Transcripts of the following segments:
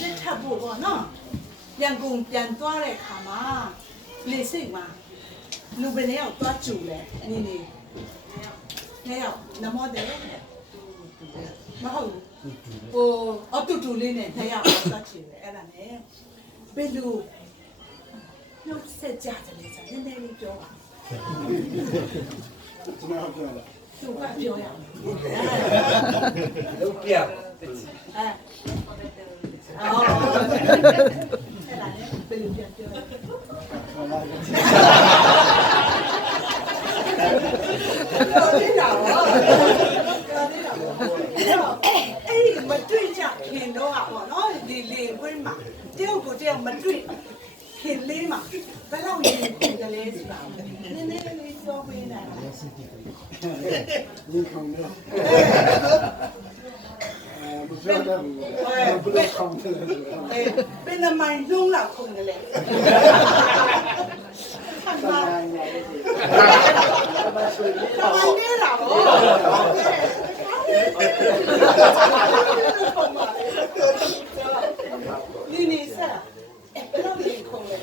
လက်ထပ်ဖို့ပေါ့နော်ပြန်ကုန်ပြန်သွားတဲ့ခါမှာလေစိတ်မှာလူဘယ်နဲ့ရောက်သွားကြူလဲနင်းနေနေရောက်နမောတဲ့မဟုတ်ဟိုအတူတူလေးနဲ့နေရောက်သွားကြည့်တယ်အဲ့ဒါနဲ့ဘယ်လိုနှုတ်ဆက်ကြတယ်လဲဆိုနည်းနည်းလေးပြောပါကျွန်တော်ပြောလားသူကပြောရအောင်လုပ်ပြအော်အဲ့ဒါနဲ့ဘယ်လိုပြန်ပြောလဲပြောနေတာပါအဲ့ဒီမတွေ့ကြခင်တော့ပေါ့နော်ဒီလေဝင်းမှာတယောက်ကိုတယောက်မတွေ့ခင်လေးမှာဘယ်လောက်ရင်ခုကလေးဆိုတာနည်းနည်းလေးပြောပေးနိုင်လားဒီကောင်တော့เป็นอะไรลุงหลับคงกันเลยทำไมเนี่ยหรอนี่สะเป็นเรายิงคงเลย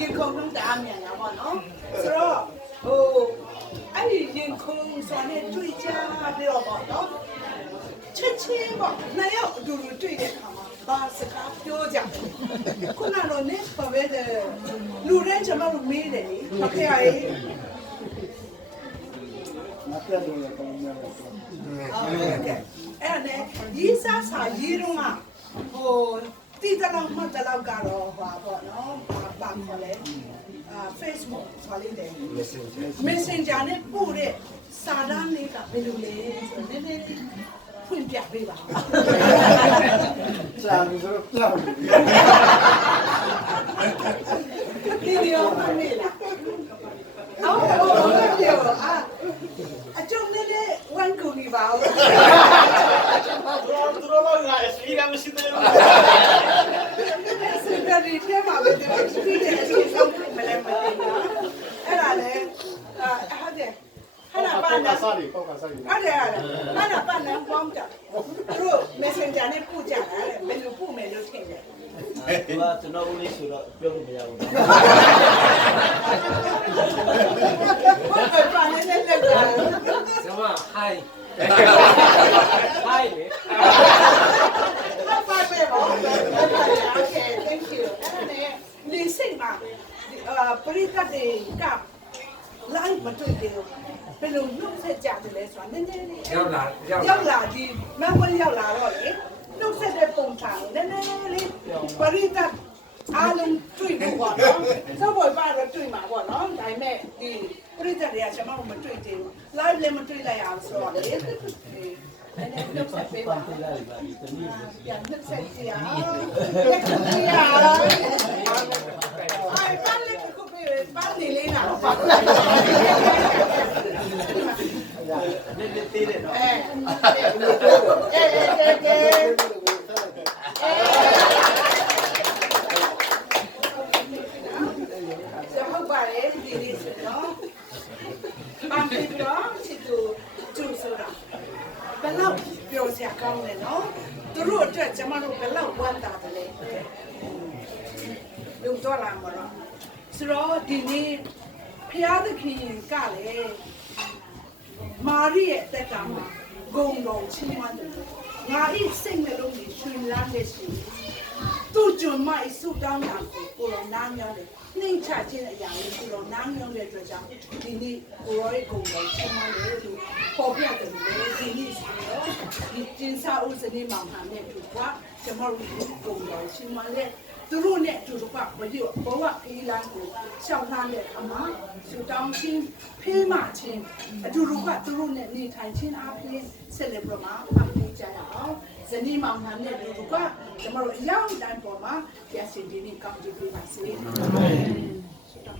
ยิงคงต้องตามอย่างนั้นเนาะสระโอ้အဲ့ဒီရင်ခုန်စွာနဲ့တွေ့ကြပြီးတော့ပေါ့နော်ချက်ချင်းပေါ့နှစ်ယောက်အတူတူတွေ့တဲ့အခါမှာဘာစကားပြောကြခုနကတော့နေပါပဲလူတိုင်းကျွန်တော်တို့မေးတယ်လေမခေရရေးမပြတ်တော့လည်းကောင်းများတယ်အဲ့နဲ့ဒီစားစာရေးတော့ဟိုတီးတလောက်မှတ်တလောက်ကတော့ဟောပေါ့နော်ဘာခေါ်လဲFacebook ဆိုလေးတယ် Messenger နဲ့ပို့တဲ့စာတမ်းလေးကဘယ်လိုလဲဆိုတော့နည်းနည်းဖွင့်ပြပေးပါစာမျိုးဆိုပြောင်းဒီရောမမေးလားအော်ပြောအကျုံးနဲ့ဝန်ကူနေပါဦးသူတို့ကငါအစီအကမရှိသေးဘူးစကားဒီထဲမှာလည်းဒီစပီးရဲ့အစီအဆုံးမလဲမသိဘူးအဲ့ဒါလေဟုတ်တယ်ဟာနာပါနာစားရီပေါ့ကစားရီဟုတ်တယ်ဟာနာပါနာပေါင်းတာသူတို့ Messenger နဲ့ပို့ကြတာဘယ်လိုပို့မယ်လို့ထင်တယ်သူကကျွန်တော်ဦးလေးဆိုတော့ပြောလို့မရဘူးဘာပဲပါနေနဲ့လက်ကြကျွန်မ hi ပါပဲပါ Okay thank you အဲ့ဒါနဲ့လေစိတ်မှာပရိသတ်တွေကလိုက်မတွေ့သေးဘူးဘယ်လိုနှုတ်ဆက်ကြတယ်လဲဆိုတာနည်းနည်းလေးရောက်လာဒီမန်ဝင်ရောက်လာတော့လေနှုတ်ဆက်တဲ့ပုံစံနည်းနည်းလေးပရိသတ်အားလုံးတွေ့ဖို့ပေါ့နော်စပေါ်ပါတော့တွေ့မှာပေါ့နော်ဒါပေမဲ့ဒီပရိသတ်တွေကကျွန်တော်မတွေ့သေးဘူး live လည်းမတွေ့လိုက်အောင်ဆိုတော့လေအဲ့ဒါနှုတ်ဆက်ပေးပါပြန်နှုတ်ဆက်ကြရအောင်အဲ့ပါလေကိုပြေပါနေလေးလားပါနေနေသေးတယ်နော်ဟုတ်ပါတယ်ဒီလေးဆိုတော့ပန်းပြီးတော့ချစ်သူကျူဆိုတာဘယ်လောက်ပြောစရာကောင်းလဲနော်သူတို့အတွက်ကျမတို့ဘယ်လောက်ဝမ်းသာတယ်လဲလုံတော့လာမှာတော့ဆိုတော့ဒီနေ့ဖျားသခင်ကလည်းမာရိရဲ့တက်တာမှာဂုံတော်ချီးမွမ်းတယ်ငါဤစိတ်နှလုံးကြီးရှင်လန်းတဲ့ရှင်သူ့ကျွန်မဤဆုတောင်းတာကိုရောနားမြောင်းတယ်နှိမ့်ချခြင်းအရာလေးကိုရောနားမြောင်းတဲ့အတွက်ကြောင့်ဒီနေ့ကိုရောရဲ့ဂုံတော်ချီးမွမ်းတယ်လို့ပေါ်ပြတယ်လေဒီနေ့ဆိုတော့ဒီကျင်းစာဦးစနေမှာမှနဲ့သူကကျွန်တော်တို့ဂုံတော်ချီးမွမ်းတဲ့သူတို့နဲ့သူတို့ကဘယ်လိုဘဝအေးလမ်းကိုရှောက်လှမ်းတဲ့အခါမှာသူတောင်းချင်းဖေးမချင်းအတူတူကသူတို့နဲ့နေထိုင်ချင်းအားဖြင့်ဆက်လက်ပြမှာဖန်တီးကြရအောင်ဇနီးမောင်နှံနဲ့သူတို့ကကျွန်တော်တို့အရောက်တိုင်းပေါ်မှာရရှိဒီနေ့ကောင်းချီးပေးပါစေအာမင်